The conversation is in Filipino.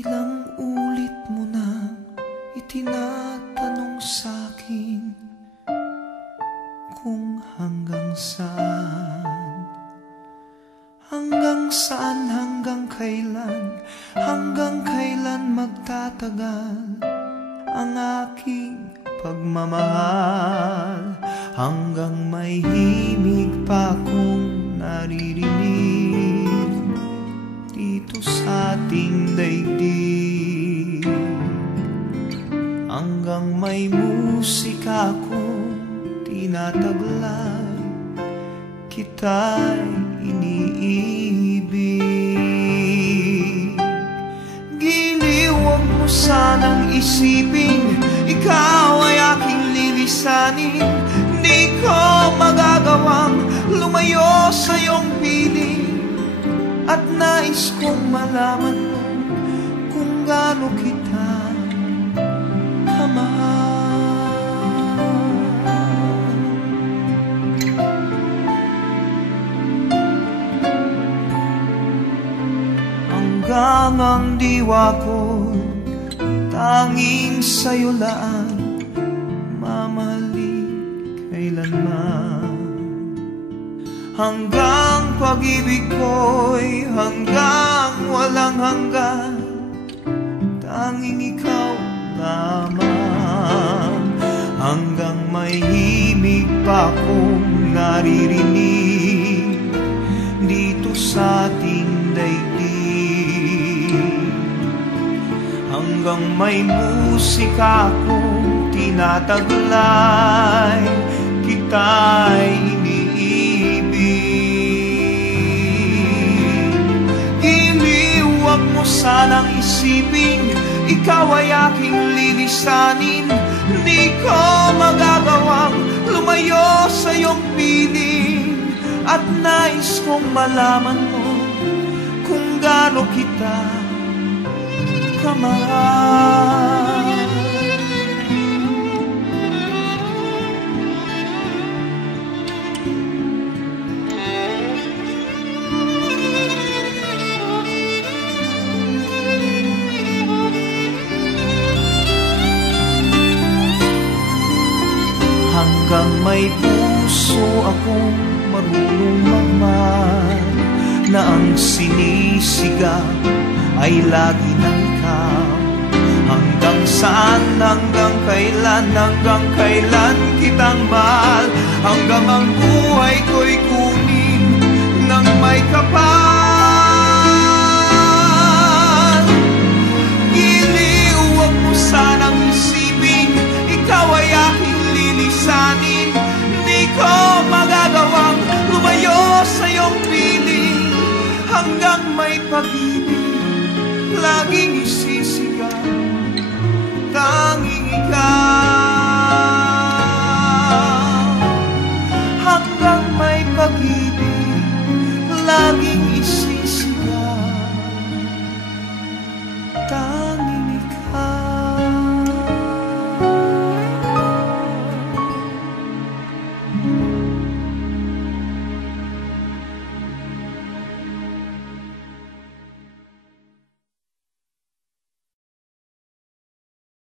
Ilang ulit mo na itinatanong sa'kin kung hanggang saan, hanggang kailan magtatagal ang aking pagmamahal, hanggang may himig pa akong naririnig dito sa ating daigdig, hanggang may musika akong tinataglay, kita'y iniibig. Giliw, huwag mo sanang isipin ikaw ay aking lilisanin. Di ko magagawang lumayo sa iyong piling, at nais kong malaman mo kung gaano kita kamahal. Hanggang ang diwa ko tanging sa'yo laan, mamahalin kailanman. Hanggang pag-ibig ko'y hanggang walang hanggan, tanging ikaw lamang. Hanggang may himig pa akong naririnig dito sa ating daigdig, hanggang may musika akong tinataglay, kita'y iniibig. Giliw, huwag mo sanang isipin ikaw ay aking lilisanin. Di ko magagawang lumayo sa iyong piling, at nais kong malaman mo kung gaano kita kamahal. Hanggang may puso akong marunong magmahal, na ang sinisigaw ay lagi ng ikaw. Hanggang saan, hanggang kailan kitang mahal, hanggang ang buhay ko'y kunin ng may kapal. Giliw, huwag mo sana